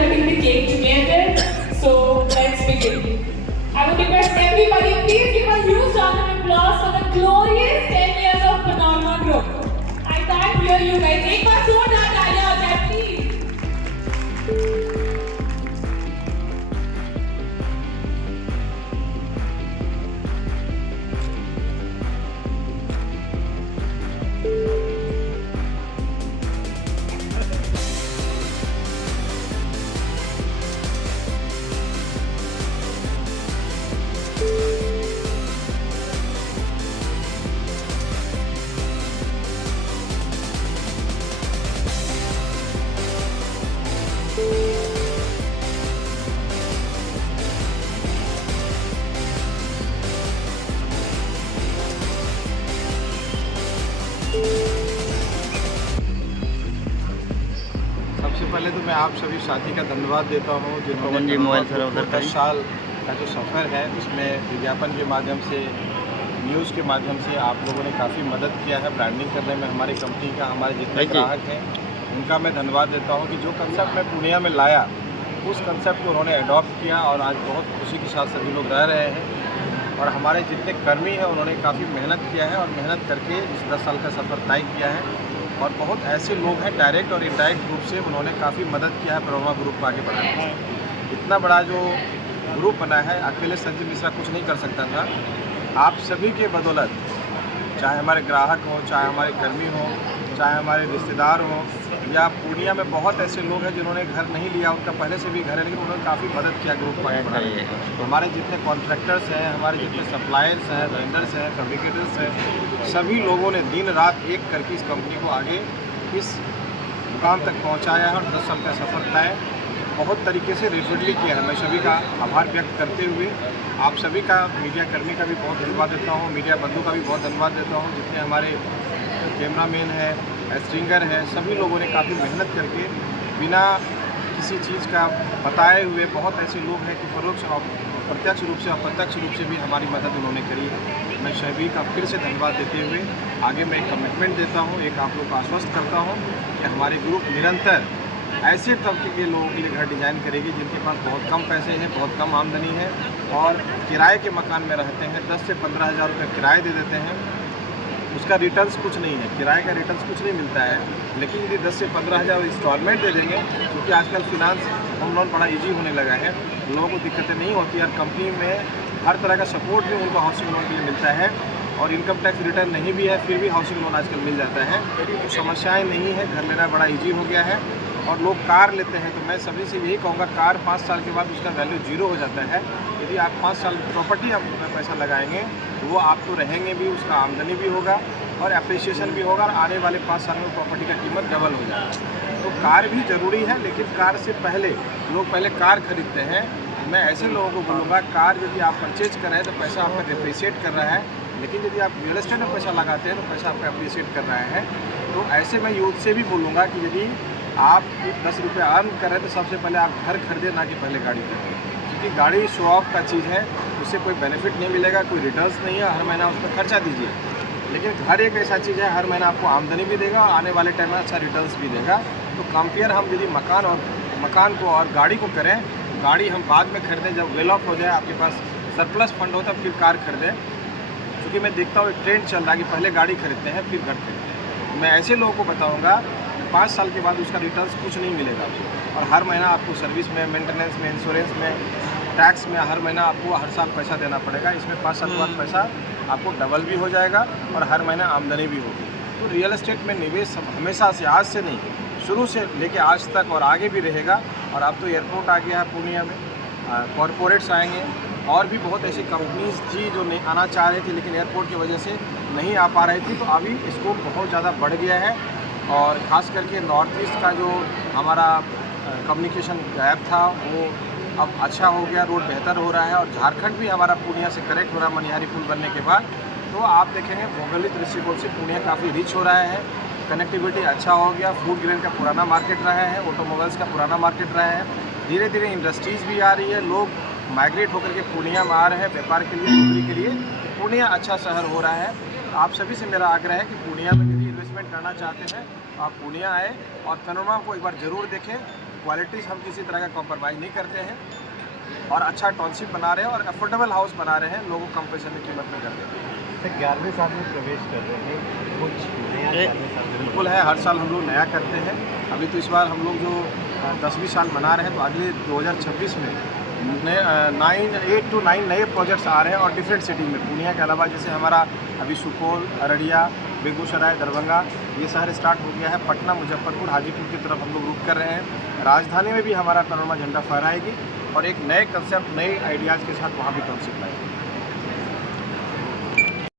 cutting the cake together. So let's begin. I would request everybody, please give a huge round of applause for the glorious 10 years of Panorama Group. I can't hear you guys. एक बार जोरदार तालियां हो जाए please. सबसे पहले तो मैं आप सभी साथी का धन्यवाद देता हूँ जिन्होंने जी मोबाइल थोड़ा उधर 10 साल का जो सफ़र है उसमें विज्ञापन के माध्यम से, न्यूज़ के माध्यम से आप लोगों ने काफ़ी मदद किया है ब्रांडिंग करने में हमारी कंपनी का। हमारे जितने ग्राहक हैं उनका मैं धन्यवाद देता हूँ कि जो कंसेप्ट मैं पूर्णिया में लाया उस कंसेप्ट को उन्होंने अडॉप्ट किया और आज बहुत खुशी के साथ सभी लोग रह रहे हैं। और हमारे जितने कर्मी हैं उन्होंने काफ़ी मेहनत किया है और मेहनत करके इस 10 साल का सफ़र तय किया है। और बहुत ऐसे लोग हैं डायरेक्ट और इनडायरेक्ट रूप से उन्होंने काफ़ी मदद किया है पनोरमा ग्रुप को आगे बढ़ाने में। इतना बड़ा जो ग्रुप बना है अकेले संजीव मिश्रा कुछ नहीं कर सकता था। आप सभी के बदौलत, चाहे हमारे ग्राहक हों, चाहे हमारे कर्मी हों, चाहे हमारे रिश्तेदार हों, या पूर्णिया में बहुत ऐसे लोग हैं जिन्होंने घर नहीं लिया, उनका पहले से भी घर है लेकिन उन्होंने काफ़ी मदद किया ग्रुप को आगे बढ़ाने में। हमारे जितने कॉन्ट्रैक्टर्स हैं, हमारे जितने सप्लायर्स हैं, वेंडर्स हैं, फैब्रिकेटर्स हैं, सभी लोगों ने दिन रात एक करके इस कंपनी को आगे इस मुकाम तक पहुंचाया है और 10 साल का सफ़र तय बहुत तरीके से रेफिडली किया है। मैं सभी का आभार व्यक्त करते हुए आप सभी का, मीडिया कर्मी का भी बहुत धन्यवाद देता हूँ, मीडिया बंधु का भी बहुत धन्यवाद देता हूँ। जितने हमारे कैमरामैन हैं, स्ट्रिंगर है, सभी लोगों ने काफ़ी मेहनत करके बिना किसी चीज़ का बताए हुए, बहुत ऐसे लोग हैं कि परोक्ष और प्रत्यक्ष रूप से, अप्रत्यक्ष रूप से भी हमारी मदद उन्होंने करी है। मैं सभी का फिर से धन्यवाद देते हुए आगे मैं एक कमिटमेंट देता हूँ, एक आप लोग को आश्वस्त करता हूँ कि हमारे ग्रुप निरंतर ऐसे तबके के लोगों के लिए घर डिज़ाइन करेगी जिनके पास बहुत कम पैसे हैं, बहुत कम आमदनी है और किराए के मकान में रहते हैं, 10 से 15 हज़ार रुपये किराए दे देते हैं। उसका रिटर्न्स कुछ नहीं है, किराए का रिटर्न्स कुछ नहीं मिलता है। लेकिन यदि 10 से 15 हज़ार इंस्टॉलमेंट दे देंगे, क्योंकि आजकल फिनांस होम लोन बड़ा इजी होने लगा है, लोगों को दिक्कतें नहीं होती और कंपनी में हर तरह का सपोर्ट भी उनको हाउसिंग लोन के लिए मिलता है और इनकम टैक्स रिटर्न नहीं भी है फिर भी हाउसिंग लोन आजकल मिल जाता है। तो समस्याएँ नहीं है, घर लेना बड़ा ईजी हो गया है। और लोग कार लेते हैं तो मैं सभी से यही कहूँगा, कार 5 साल के बाद उसका वैल्यू 0 हो जाता है। यदि आप 5 साल प्रॉपर्टी आप पैसा लगाएंगे तो वो आप तो रहेंगे भी, उसका आमदनी भी होगा और अप्रिसिएशन भी होगा और आने वाले 5 साल में प्रॉपर्टी का कीमत डबल हो जाएगा। तो कार भी ज़रूरी है, लेकिन कार से पहले लोग कार खरीदते हैं। मैं ऐसे लोगों को बोलूँगा, कार यदि आप परचेज कर रहे हैं तो पैसा आपका डिप्रिशिएट कर रहा है, लेकिन यदि आप रियल एस्टेट में पैसा लगाते हैं तो पैसा आपका अप्रिशिएट कर रहा है। तो ऐसे मैं यूथ से भी बोलूँगा कि यदि आप 10 रुपये अर्न कर रहे हैं तो सबसे पहले आप घर खरीदें, ना कि पहले गाड़ी खरीदें। क्योंकि गाड़ी शो ऑफ का चीज़ है, उससे कोई बेनिफिट नहीं मिलेगा, कोई रिटर्न्स नहीं है, हर महीना उस पर खर्चा दीजिए। लेकिन घर एक ऐसा चीज़ है, हर महीना आपको आमदनी भी देगा और आने वाले टाइम में अच्छा रिटर्न्स भी देगा। तो कंपेयर हम यदि मकान को और गाड़ी को करें, गाड़ी हम बाद में खरीदें, जब वेल ऑफ हो जाए, आपके पास सरप्लस फंड होता है, फिर कार खरीदें। क्योंकि मैं देखता हूँ एक ट्रेंड चल रहा है कि पहले गाड़ी खरीदते हैं फिर घर खरीदते हैं। मैं ऐसे लोगों को बताऊँगा 5 साल के बाद उसका रिटर्न्स कुछ नहीं मिलेगा आपको और हर महीना आपको सर्विस में, मेंटेनेंस में, इंश्योरेंस में, टैक्स में हर महीना आपको हर साल पैसा देना पड़ेगा। इसमें 5 साल के बाद पैसा आपको डबल भी हो जाएगा और हर महीना आमदनी भी होगी। तो रियल एस्टेट में निवेश हमेशा से, आज से नहीं, शुरू से लेके आज तक और आगे भी रहेगा। और अब तो एयरपोर्ट आ गया है पूर्णिया में, कॉरपोरेट्स आएंगे और भी बहुत ऐसी कंपनीज थी जो नहीं आना चाह रही थी लेकिन एयरपोर्ट की वजह से नहीं आ पा रही थी। तो अभी स्कोप बहुत ज़्यादा बढ़ गया है और ख़ास करके नॉर्थ ईस्ट का जो हमारा कम्युनिकेशन गैप था वो अब अच्छा हो गया, रोड बेहतर हो रहा है और झारखंड भी हमारा पूर्णिया से कनेक्ट हो रहा है मनिहारी पुल बनने के बाद। तो आप देखेंगे भौगोलिक दृष्टिकोण से पूर्णिया काफ़ी रिच हो रहा है, कनेक्टिविटी अच्छा हो गया, फूड ग्रेन का पुराना मार्केट रहा है, ऑटोमोबाइल्स का पुराना मार्केट रहा है, धीरे धीरे इंडस्ट्रीज़ भी आ रही है, लोग माइग्रेट होकर के पूर्णिया में आ रहे हैं व्यापार के लिए, नौकरी के लिए। पूर्णिया अच्छा शहर हो रहा है। आप सभी से मेरा आग्रह है कि पूर्णिया में यदि इन्वेस्टमेंट करना चाहते हैं तो आप पूर्णिया आए और पनोरमा को एक बार ज़रूर देखें। क्वालिटीज़ हम किसी तरह का कॉम्प्रोमाइज़ नहीं करते हैं और अच्छा टाउनशिप बना रहे हैं और अफोर्डेबल हाउस बना रहे हैं, लोगों को कम पैसे में कीमत में कर देते हैं। 11वें साल में प्रवेश कर रहे हैं, कुछ नया 11वें साल में बिल्कुल है, हर साल हम लोग नया करते हैं। अभी तो इस बार हम लोग जो 10वीं साल मना रहे हैं, तो अगले 2026 में 8 to 9 नए प्रोजेक्ट्स आ रहे हैं और डिफरेंट सिटी में, पूर्णिया के अलावा जैसे हमारा अभी सुपौल, अररिया, बेगूसराय, दरभंगा ये शहर स्टार्ट हो गया है। पटना, मुजफ्फरपुर, हाजीपुर की तरफ हम लोग रुक कर रहे हैं। राजधानी में भी हमारा पैनोरमा झंडा फहराएगी और एक नए कंसेप्ट, नए आइडियाज़ के साथ वहाँ भी टाउनशिप लाएंगे।